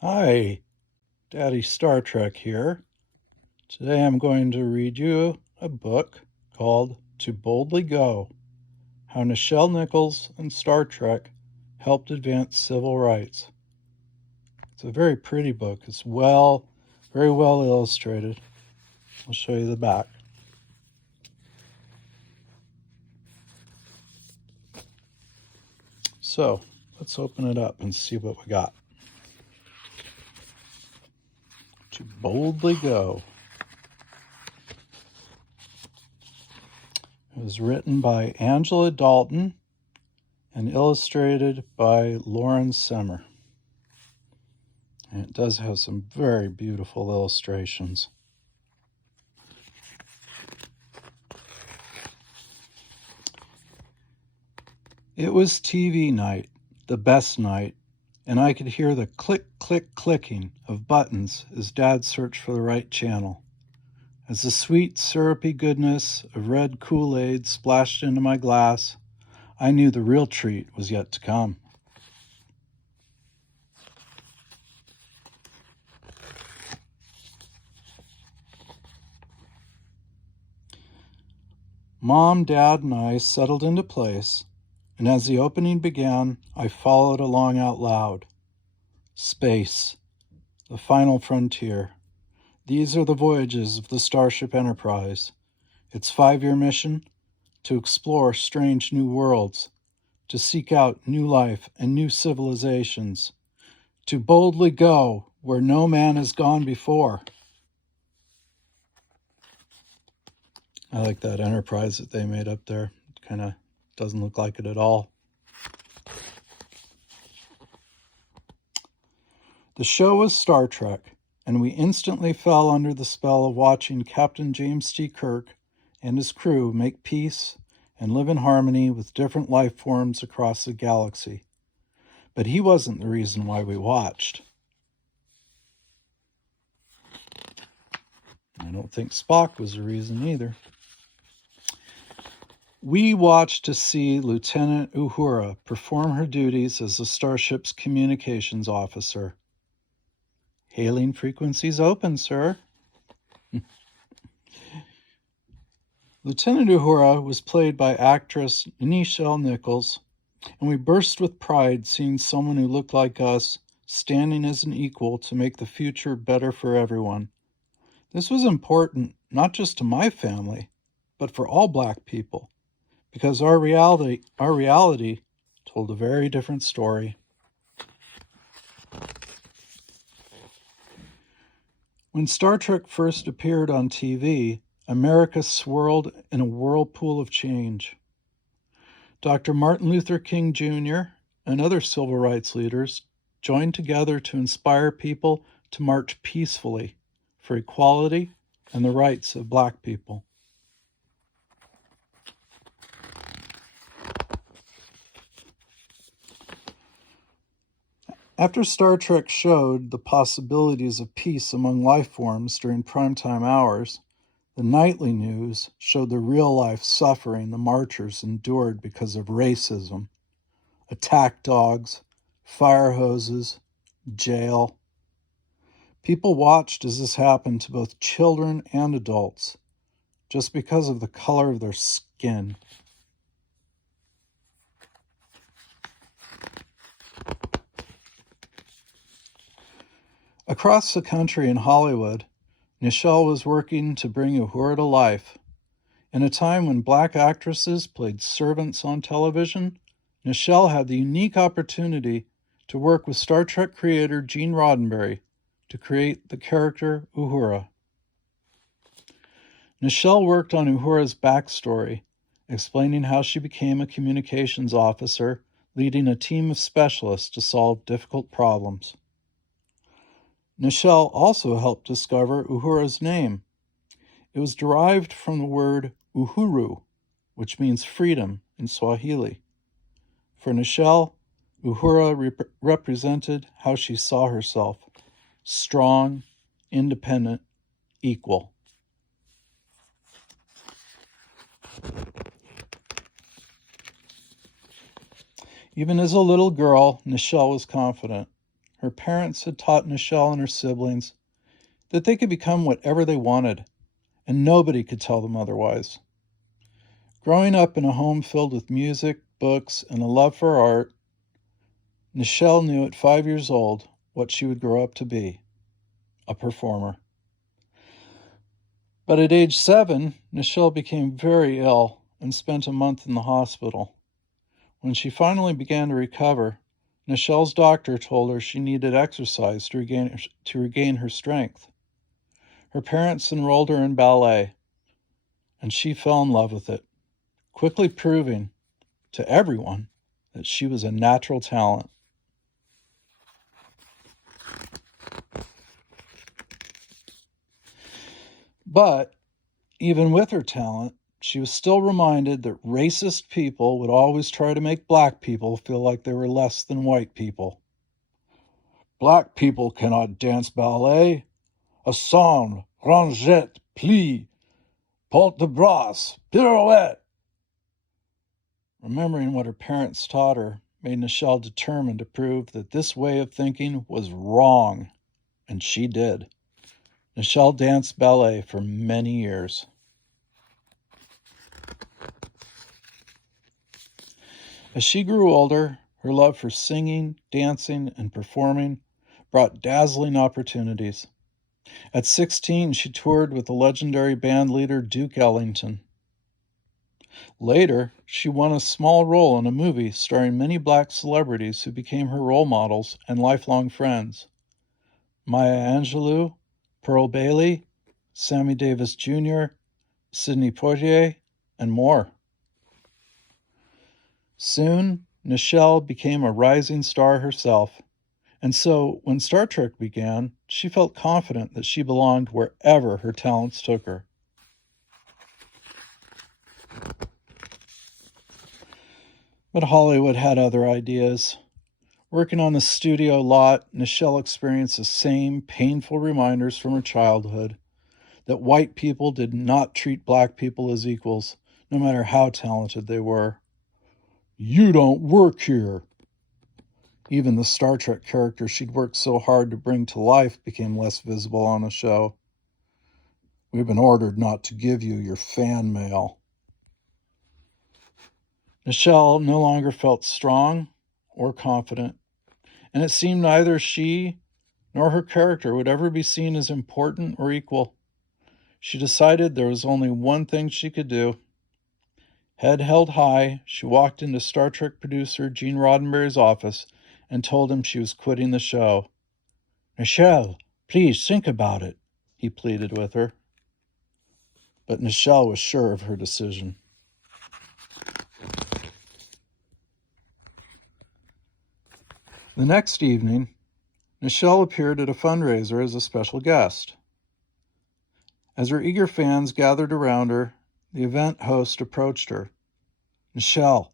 Hi, Daddy Star Trek here. Today I'm going to read you a book called To Boldly Go: How Nichelle Nichols and Star Trek Helped Advance Civil Rights. It's a very pretty book. It's very well illustrated. I'll show you the back. So, let's open it up and see what we got. To Boldly Go. It was written by Angela Dalton and illustrated by Lauren Semmer. And it does have some very beautiful illustrations. It was TV night, the best night, and I could hear the click, click, clicking of buttons as Dad searched for the right channel. As the sweet, syrupy goodness of red Kool-Aid splashed into my glass, I knew the real treat was yet to come. Mom, Dad, and I settled into place, and as the opening began, I followed along out loud. Space, the final frontier. These are the voyages of the Starship Enterprise. Its 5-year mission: to explore strange new worlds, to seek out new life and new civilizations, to boldly go where no man has gone before. I like that Enterprise that they made up there. It kind of doesn't look like it at all. The show was Star Trek, and we instantly fell under the spell of watching Captain James T. Kirk and his crew make peace and live in harmony with different life forms across the galaxy. But he wasn't the reason why we watched. I don't think Spock was the reason either. We watched to see Lieutenant Uhura perform her duties as the starship's communications officer. Hailing frequencies open, sir. Lieutenant Uhura was played by actress Nichelle Nichols, and we burst with pride seeing someone who looked like us standing as an equal to make the future better for everyone. This was important not just to my family, but for all Black people, because our reality told a very different story. When Star Trek first appeared on TV, America swirled in a whirlpool of change. Dr. Martin Luther King Jr. and other civil rights leaders joined together to inspire people to march peacefully for equality and the rights of Black people. After Star Trek showed the possibilities of peace among life forms during primetime hours, the nightly news showed the real-life suffering the marchers endured because of racism, attack dogs, fire hoses, jail. People watched as this happened to both children and adults, just because of the color of their skin. Across the country in Hollywood, Nichelle was working to bring Uhura to life. In a time when Black actresses played servants on television, Nichelle had the unique opportunity to work with Star Trek creator Gene Roddenberry to create the character Uhura. Nichelle worked on Uhura's backstory, explaining how she became a communications officer, leading a team of specialists to solve difficult problems. Nichelle also helped discover Uhura's name. It was derived from the word Uhuru, which means freedom in Swahili. For Nichelle, Uhura represented how she saw herself: strong, independent, equal. Even as a little girl, Nichelle was confident. Her parents had taught Nichelle and her siblings that they could become whatever they wanted, and nobody could tell them otherwise. Growing up in a home filled with music, books, and a love for art, Nichelle knew at 5 years old what she would grow up to be: a performer. But at age 7, Nichelle became very ill and spent a month in the hospital. When she finally began to recover, Nichelle's doctor told her she needed exercise to regain her strength. Her parents enrolled her in ballet, and she fell in love with it, quickly proving to everyone that she was a natural talent. But even with her talent, she was still reminded that racist people would always try to make black people feel like they were less than white people. Black people cannot dance ballet. Assemble, rangette, plie, porte de bras, pirouette. Remembering what her parents taught her made Nichelle determined to prove that this way of thinking was wrong, and she did. Nichelle danced ballet for many years. As she grew older, her love for singing, dancing, and performing brought dazzling opportunities. At 16, she toured with the legendary band leader Duke Ellington. Later, she won a small role in a movie starring many black celebrities who became her role models and lifelong friends: Maya Angelou, Pearl Bailey, Sammy Davis Jr., Sidney Poitier, and more. Soon, Nichelle became a rising star herself, and so when Star Trek began, she felt confident that she belonged wherever her talents took her. But Hollywood had other ideas. Working on the studio lot, Nichelle experienced the same painful reminders from her childhood that white people did not treat black people as equals, no matter how talented they were. You don't work here. Even the Star Trek character she'd worked so hard to bring to life became less visible on the show. We've been ordered not to give you your fan mail. Nichelle no longer felt strong or confident, and it seemed neither she nor her character would ever be seen as important or equal. She decided there was only one thing she could do. Head held high, she walked into Star Trek producer Gene Roddenberry's office and told him she was quitting the show. Nichelle, please think about it, he pleaded with her. But Nichelle was sure of her decision. The next evening, Nichelle appeared at a fundraiser as a special guest. As her eager fans gathered around her, the event host approached her. Nichelle,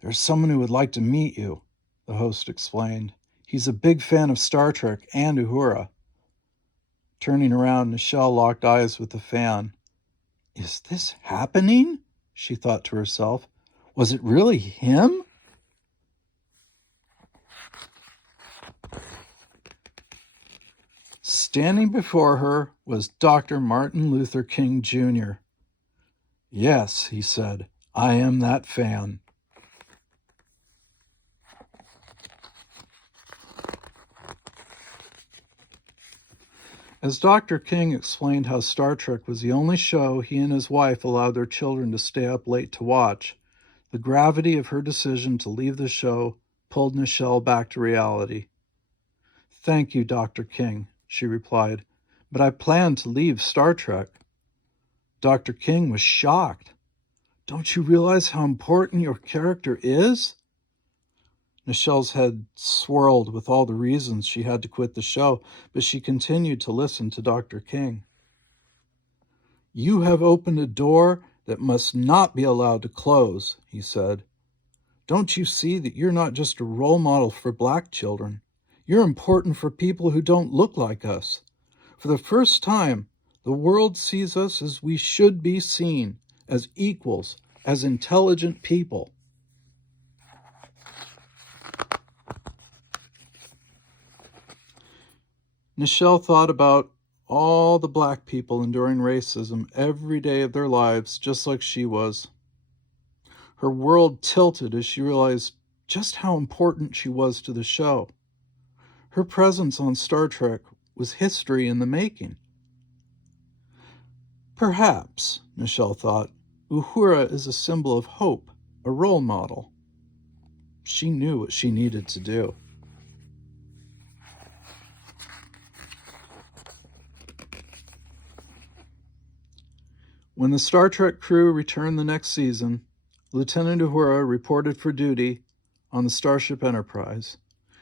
there's someone who would like to meet you, the host explained. He's a big fan of Star Trek and Uhura. Turning around, Nichelle locked eyes with the fan. Is this happening? She thought to herself. Was it really him? Standing before her was Dr. Martin Luther King Jr. Yes, he said, I am that fan. As Dr. King explained how Star Trek was the only show he and his wife allowed their children to stay up late to watch, the gravity of her decision to leave the show pulled Nichelle back to reality. Thank you, Dr. King, she replied, but I plan to leave Star Trek. Dr. King was shocked. Don't you realize how important your character is? Nichelle's head swirled with all the reasons she had to quit the show, but she continued to listen to Dr. King. You have opened a door that must not be allowed to close, he said. Don't you see that you're not just a role model for black children? You're important for people who don't look like us. For the first time, the world sees us as we should be seen, as equals, as intelligent people. Nichelle thought about all the black people enduring racism every day of their lives, just like she was. Her world tilted as she realized just how important she was to the show. Her presence on Star Trek was history in the making. Perhaps, Nichelle thought, Uhura is a symbol of hope, a role model. She knew what she needed to do. When the Star Trek crew returned the next season, Lieutenant Uhura reported for duty on the Starship Enterprise.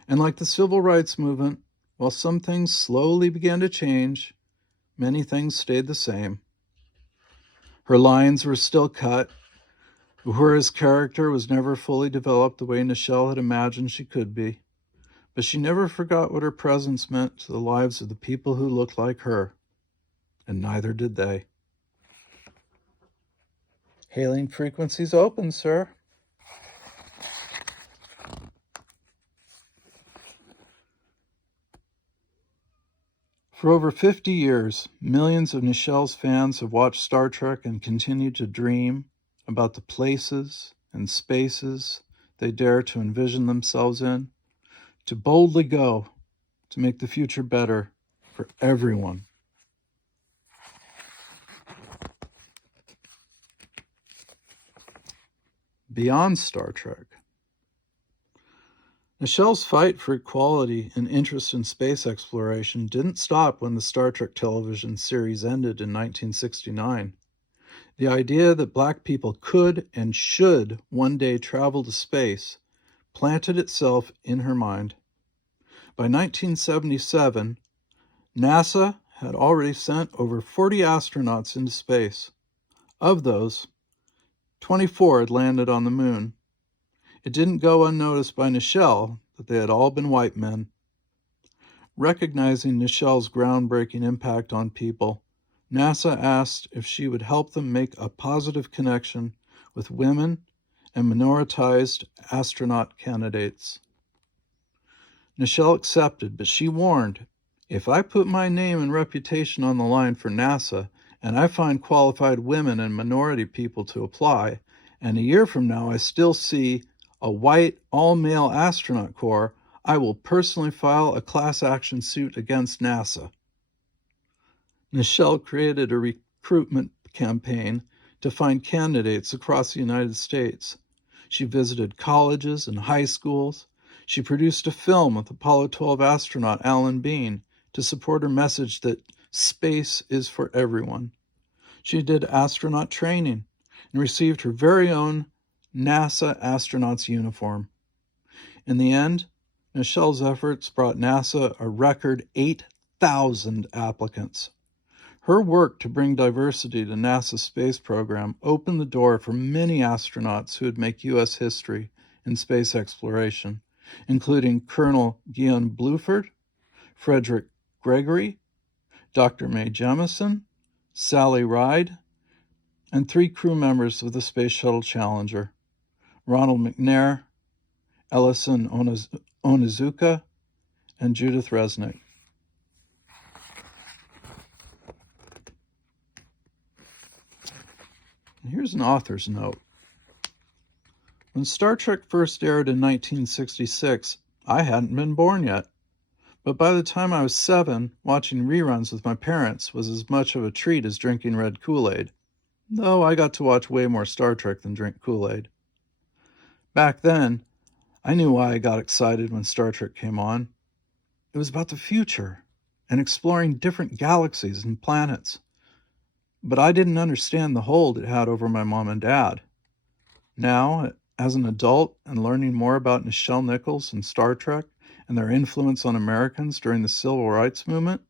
And like the civil rights movement, while some things slowly began to change, many things stayed the same. Her lines were still cut. Uhura's character was never fully developed the way Nichelle had imagined she could be. But she never forgot what her presence meant to the lives of the people who looked like her. And neither did they. Hailing frequencies open, sir. For over 50 years, millions of Nichelle's fans have watched Star Trek and continue to dream about the places and spaces they dare to envision themselves in, to boldly go, to make the future better for everyone. Beyond Star Trek, Nichelle's fight for equality and interest in space exploration didn't stop when the Star Trek television series ended in 1969. The idea that black people could and should one day travel to space planted itself in her mind. By 1977, NASA had already sent over 40 astronauts into space. Of those, 24 had landed on the moon. It didn't go unnoticed by Nichelle that they had all been white men. Recognizing Nichelle's groundbreaking impact on people, NASA asked if she would help them make a positive connection with women and minoritized astronaut candidates. Nichelle accepted, but she warned, if I put my name and reputation on the line for NASA and I find qualified women and minority people to apply, and a year from now I still see a white, all-male astronaut corps, I will personally file a class action suit against NASA. Nichelle created a recruitment campaign to find candidates across the United States. She visited colleges and high schools. She produced a film with Apollo 12 astronaut Alan Bean to support her message that space is for everyone. She did astronaut training and received her very own NASA astronaut's uniform. In the end, Nichelle's efforts brought NASA a record 8,000 applicants. Her work to bring diversity to NASA's space program opened the door for many astronauts who would make U.S. history in space exploration, including Colonel Guion Bluford, Frederick Gregory, Dr. Mae Jemison, Sally Ride, and 3 crew members of the Space Shuttle Challenger, Ronald McNair, Ellison Onizuka, and Judith Resnick. And here's an author's note. When Star Trek first aired in 1966, I hadn't been born yet. But by the time I was 7, watching reruns with my parents was as much of a treat as drinking red Kool-Aid, though I got to watch way more Star Trek than drink Kool-Aid. Back then, I knew why I got excited when Star Trek came on. It was about the future and exploring different galaxies and planets. But I didn't understand the hold it had over my mom and dad. Now, as an adult and learning more about Nichelle Nichols and Star Trek and their influence on Americans during the Civil Rights Movement,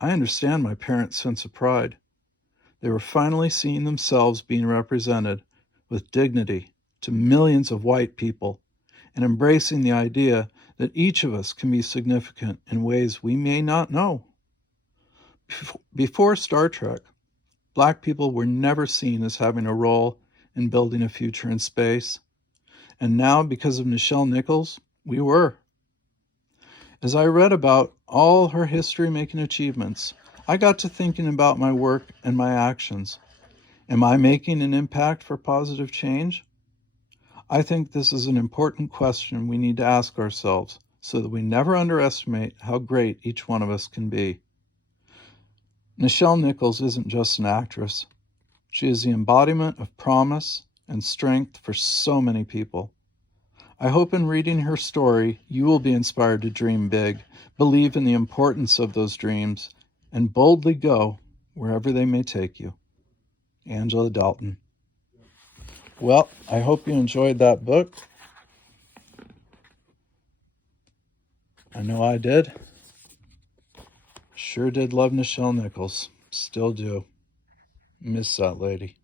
I understand my parents' sense of pride. They were finally seeing themselves being represented with dignity to millions of white people and embracing the idea that each of us can be significant in ways we may not know. Before Star Trek, black people were never seen as having a role in building a future in space. And now, because of Nichelle Nichols, we were. As I read about all her history-making achievements, I got to thinking about my work and my actions. Am I making an impact for positive change? I think this is an important question we need to ask ourselves so that we never underestimate how great each one of us can be. Nichelle Nichols isn't just an actress. She is the embodiment of promise and strength for so many people. I hope in reading her story, you will be inspired to dream big, believe in the importance of those dreams, and boldly go wherever they may take you. Angela Dalton. Well, I hope you enjoyed that book. I know I did. Sure did love Nichelle Nichols. Still do. Miss that lady.